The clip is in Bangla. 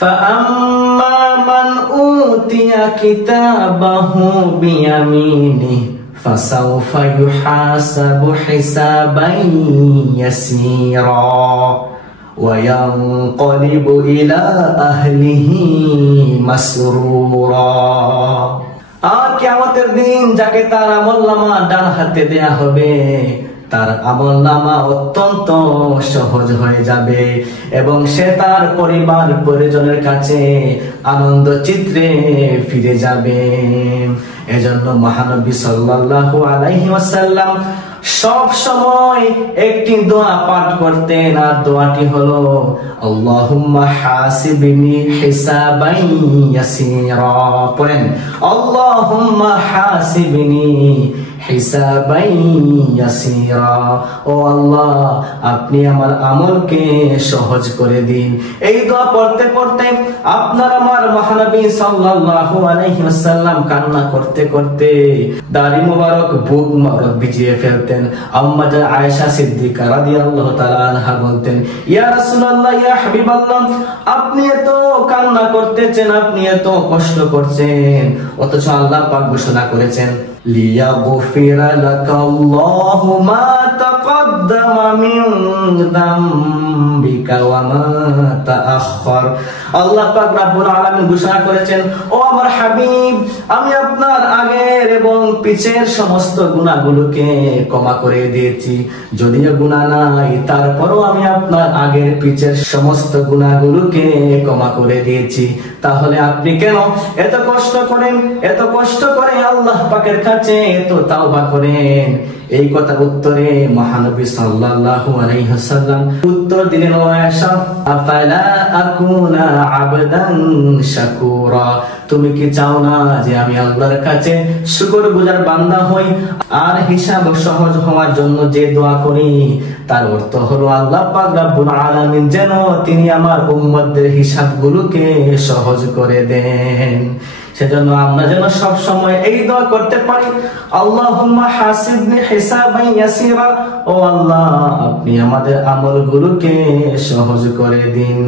فأما من أوتي كتابه بيمينه فسوف يحاسب حسابا يسيرا وينقلب إلى أهله مسرورا। আর কিয়ামতের দিন যাকে তার আমলনামা ডান হাতে দেয়া হবে তার আমলনামা অত্যন্ত সহজ হয়ে যাবে এবং সে তার পরিবার পরিজনের কাছে আনন্দ চিত্রে ফিরে যাবে। এজন্য মহানবী সাল্লাল্লাহু আলাইহি ওয়াসাল্লাম সব সময় একটি দোয়া পাঠ করতেন, আর দোয়াটি হলো আল্লাহুম্মা হাসিবনি হিসাবান ইয়াসীরা। পড়েন আল্লাহুম্মা হাসিবনি হিসাবান ইয়াসীরা। ও আল্লাহ, আপনি আমার আমলকে সহজ করে দিন। এই দোয়া পড়তে পড়তে আপনার আমার মহানবী সাল্লাল্লাহু আলাইহি ওয়াসাল্লাম কান্না করতে করতে দাড়ি মোবারক বুক মোবারক ভিজিয়ে ফেলতেন। আম্মা জান আয়েশা সিদ্দিকা রাদিয়াল্লাহু তাআলা আনহা বলতেন, ইয়া রাসূলুল্লাহ, ইয়া হাবিবাল্লাহ, আপনি এত কান্না করতেছেন, আপনি এত কষ্ট করছেন, অথচ আল্লাহ পাক ঘোষণা করেছেন লিয়াগফিরা লাকাল্লাহু মা তাকদ্দামা মিন যামবিকা ওয়া মা তাআখার। আল্লাহ পাক রব্বুল আলামিন ঘোষণা করেছেন, ও আমার হাবিব, আমি আপনার আগের এবং পিছের সমস্ত গুনাহগুলোকে ক্ষমা করে দিয়েছি। যদিও গুনাহ নাই, তারপরও আমি আপনার আগের পিছের সমস্ত গুনাহগুলোকে ক্ষমা করে দিয়েছি। তাহলে আপনি কেন এত কষ্ট করেন, এত কষ্ট করে আল্লাহ পাকের কাছে এত তাওবা করেন? এই কথা উত্তরে মহানবী সাল্লাল্লাহু আলাইহি ওয়াসাল্লাম উত্তর দিলেন, ও আয়েশা, আফালা আকুনা আবদান শাকুরা, তুমি কি চাও না যে আমি আল্লাহর কাছে শুকরগুজার বান্দা হই? আর হিসাব সহজ হওয়ার জন্য যে দোয়া করি তার অর্থ হলো আল্লাহ পাক রব্বুল আলামিন যেন তিনি আমার উম্মতদের হিসাবগুলোকে সহজ করে দেন। সেজন্য আমরা যেন সব সময় এই দোয়া করতে পারি, আল্লাহুম্মা হাসিবনি হিসাবান ইয়াসীরা। ও আল্লাহ, আপনি আমাদের আমলগুলোকে সহজ করে দিন।